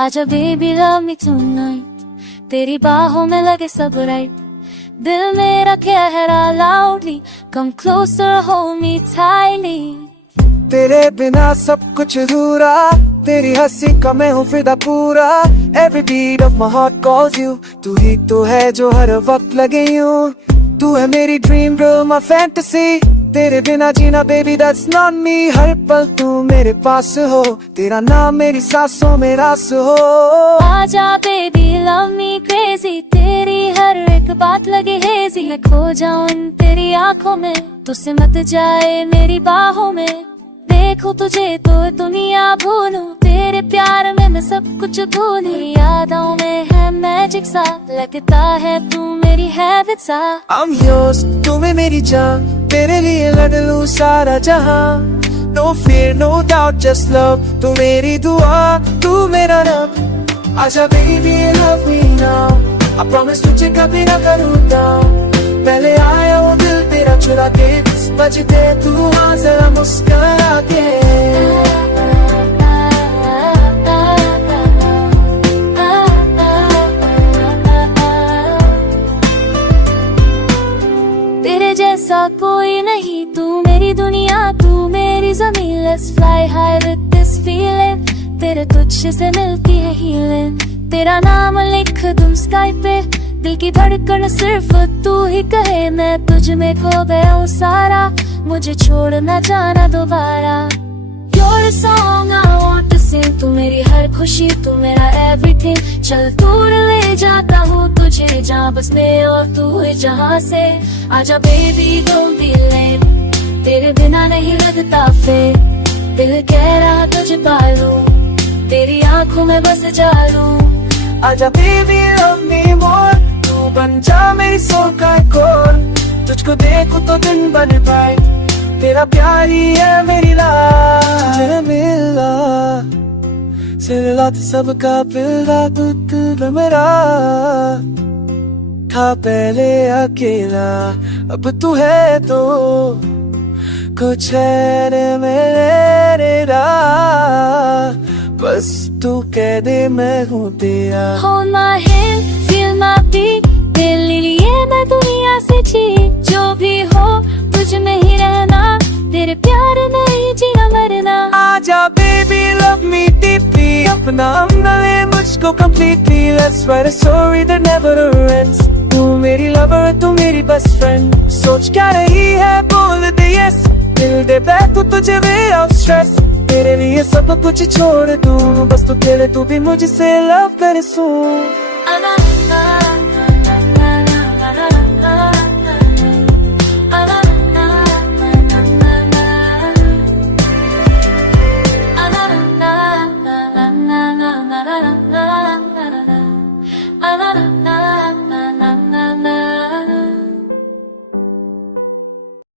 आजा baby love me tonight, तेरी बाहों में लगे सब राइट, दिल मेरा कह रहा loudly, come closer hold me tightly. तेरे बिना सब कुछ अधूरा, तेरी हंसी का मैं हूँ फिदा पूरा। Every beat of my heart calls you, तू ही तो है जो हर वक्त लगे यूं। तू है मेरी ड्रीम गर्ल, my fantasy, तेरे बिना जीना बेबी that's not me। हर पल तू मेरे पास हो, तेरा नाम मेरी सांसों में रास हो। आजा बेबी लव मी क्रेजी, तेरी हर एक बात लगे हेजी, मैं खो जाऊं तेरी आंखों में, तुझसे मत जाए मेरी बाहों में। देखूं तुझे तो दुनिया भूलूं, तेरे प्यार में मैं सब कुछ भूलूं। यादों में है मैजिक सा, लगता है तू मेरी हैबिट सा। I'm yours, तू में मेरी जान, तेरे लिए लड़ लूं सारा जहां। No fear, no doubt, just love, तू मेरी दुआ, तू मेरा रब। आजा baby love me now, I promise तुझे कभी ना करूँ down। पहले आया वो दिल तेरा चुरा के, बजते तू हाँ जरा मुस्कुरा के। तेरे जैसा कोई नहीं, तू मेरी दुनिया, तू मेरी ज़मीन। Let's fly high with this feeling, तेरे तुझ से मिलती है healing। तेरा नाम लिख दूं स्काई पे, दिल की धड़कन सिर्फ तू ही कहे। मैं तुझ में खो गया हूँ सारा, मुझे छोड़ न जाना दोबारा। You're a song I want to sing, तू मेरी हर खुशी, तू मेरा everything। चल दूर ले जाता हूँ तुझे, जहाँ बस मैं और तू है जहाँ से। आजा baby don't be late, तेरे बिना नहीं लगता फिर। दिल कह रहा तुझे पालूं, तेरी आंखों में बस जालूं। आजा baby love me more, तू बन जा मेरी सोल का कोर। तुझको देखूं तो दिन बन पाए, तेरा प्यार ही है मेरी लाज। तुझे मिला सिला तो सबका पिला, तू दिल मेरा था पहले अकेला, अब तू है तो कुछ है मेरा। बस तू कह दे मैं हूँ तेरा। Hold my hand, feel my beat, तेरे लिए मैं दुनिया से जी। जो भी हो तुझ में ही रहना, तेरे प्यार में ही जीना मरना। आजा baby love me deeply, अपना अपना ले मुझको completely। Let's write a story that never ends, तू मेरी lover, तू मेरी best friend। सोच क्या रही है बोल दे yes, दिल दे बैठ तू तुझे without stress। तेरे लिए सब कुछ छोड़ दूँ, बस तू खेले तू भी मुझसे लव करे soon।